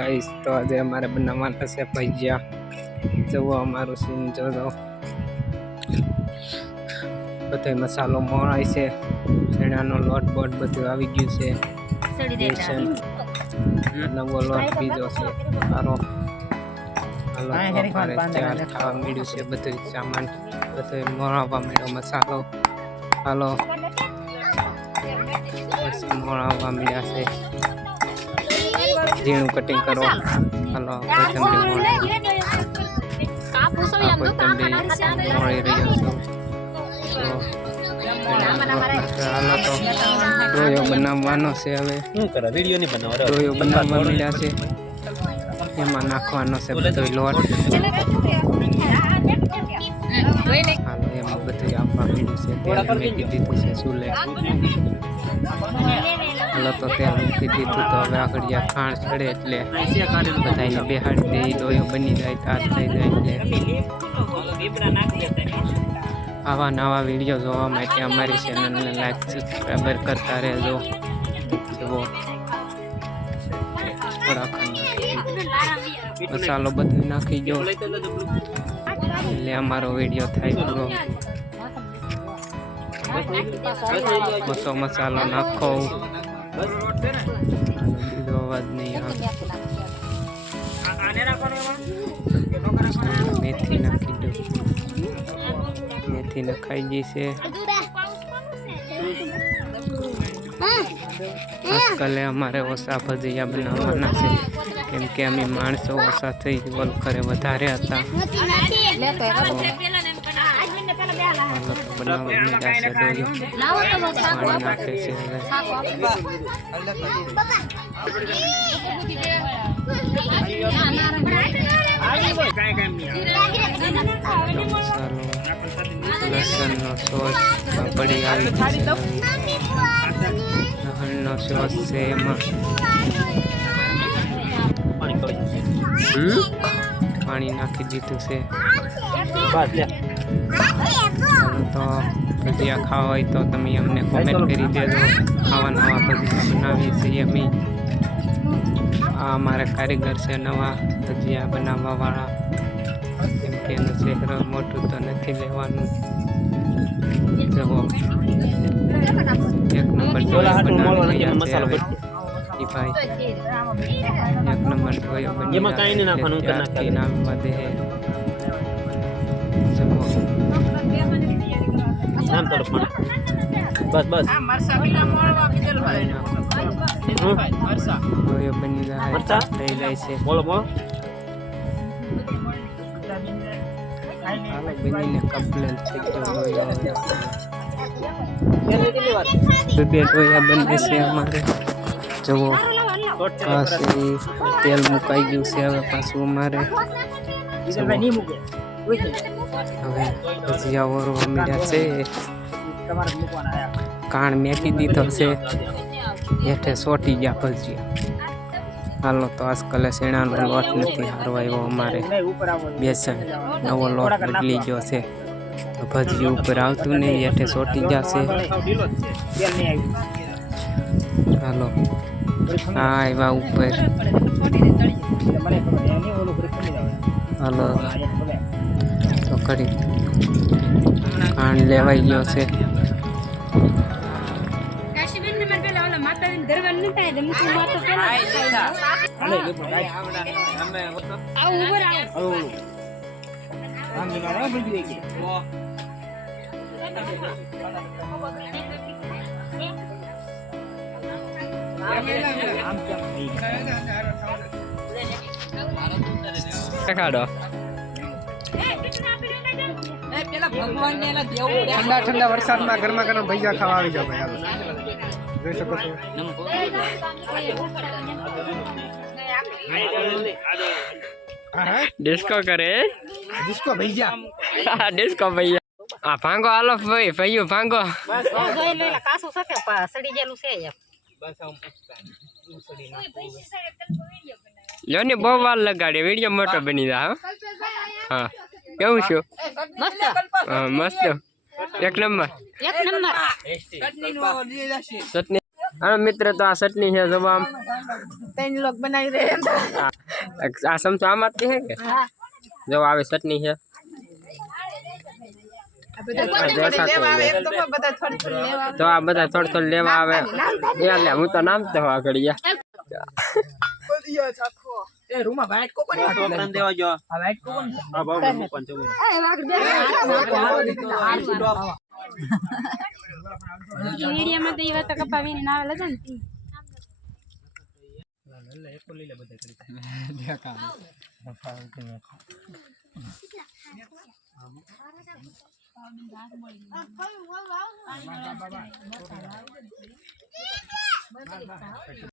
guys तो आज हमारे बनावाना से भजिया जो अमारू सीन जो बधो मसालो मोळाय छे चणानो लोट बोट बधुं आवी गयुं छे बेसन नवो लोट बीजो छे सारो हालो मारे तैयार थवा मीड्युं छे बधुं सामान बधो मोळावा मीड्यो मसालो हालो मोळावा मीड्या छे झीणुं कटिंग करो हालो कोथंबरी मोळी रह्यो छे हालो तो डोयो बनावવાનો છે હવે શું કરે વિડિયો નહીં બનાવવાનો ડોયો બનાવવા મળ્યા છે એમાં નાખવાનો છે બધો લોટ હાલો એમાં બધું આપવા મળ્યું છે તેલ મૂકી દીધું છે ચૂલે હાલો તો તેલ મૂકી દીધું તો હવે આગળ જ્યાં ખાણ ચડે એટલે બધાને બેહાડી દે ડોયો બની જાય તાર થઈ જાય એટલે આવા નવા વિડીયો જોવા માટે અમારી ચેનલને લાઈક સબસ્ક્રાઈબર કરતા રહેજો જુઓ થોડા મસાલો બધું નાખી દો એટલે અમારો વિડીયો થાય પૂરો મસો મસાલો નાખો બીજો અવાજ નહીં આવે મેથી નાખી દો मेथी नखाई जैसे आजकल हमारे ओसा भजिया बनावाना है केम के अमी माणसो ओसा थई बोल करे वधारे हता बनावा मीडा से डोयो पानी नाखे छे मसालो लसन नो सॉस पड़ी आई लहण नो सॉस से पानी नाखी दीधुं से तो भजिया खावा होय तो तमे अमने कमेंट करी देजो आवा नवा भजिया बनावीए छीए अमी आ अमारा कारीगर से नवा भजिया बनावा वाळा केम के एनो चेहरो मोटुं तो नथी लेवानुं जवो एक नंबर बनावी मसालो ई भाई एक नंबर डोयो बनी एमा काई नहीं नाखवानुं के नाम बदे है जवो नाम तोड़ पण बस बस आ मरसा बिना मोळवा बीजल भाई मरसा डोयो बनी जाय मरसा થઈ જાય છે બોલો બોલો हालो बनीने कम्प्लेट થઈ ગયો બે ડોયા બને છે અમારે જુઓ પાછું તેલ મુકાઈ ગયું છે હવે પાછું અમારે હવે ભજીયા ઓરવા મીડ્યા છે કાણ મેકી દીધો છે હેઠે સોટી ગયા ભજીયા हालो तो आजकल सेणानो लोट नहीं हारो आव्यो अमारे बेसन नवो लोट बदली गयो छे तो भजी ऊपर आवतुं नहीं हेठे सोटी जाशे हालो आ आव्या ऊपर हालो तो करी खाण लेवाई गयो छे ठंडा ठंडा वरसाद में गरमा गरम भजिया खावा आवी जाओ भाई જોઈ શકો છો डिस्को करे डिस्को भैया डिस्को भैया आ भांगो आलो भाई भैयो भांगो जोई ले कासु सके सड़ी गेलु छे बस हम सड़ी ना योने बहुत वार लगाडे वीडियो मोटो बनी जा हां केवुं छो मस्त मस्त एक नंबर चटनी नो लिए जाशे चटनी અને મિત્ર તો આ ચટણી છે જવા तीन लोग बनाई रहे हैं આ સમજો આમાં જ છે કે જો આવે ચટણી છે તો આ બધા થોડી થોડી લેવા આવે એટલે હું તો નામ તો આગળ मीडिया में तो ये तो कपावी ने नाव लगन थी